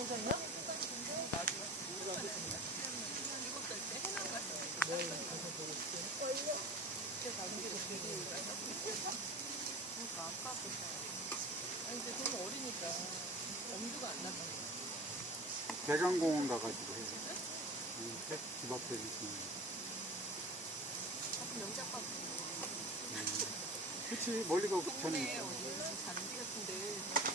오셨냐? 그러니까 아까부터. 아니 근데 너무 어리니까 엄두가 안 난다. 대강공원 가가지고 해요. 집 앞에 있으면. 가끔 여기 아까 그치, 멀리 가고 동네 귀찮으니까. 어디 잔디 같은데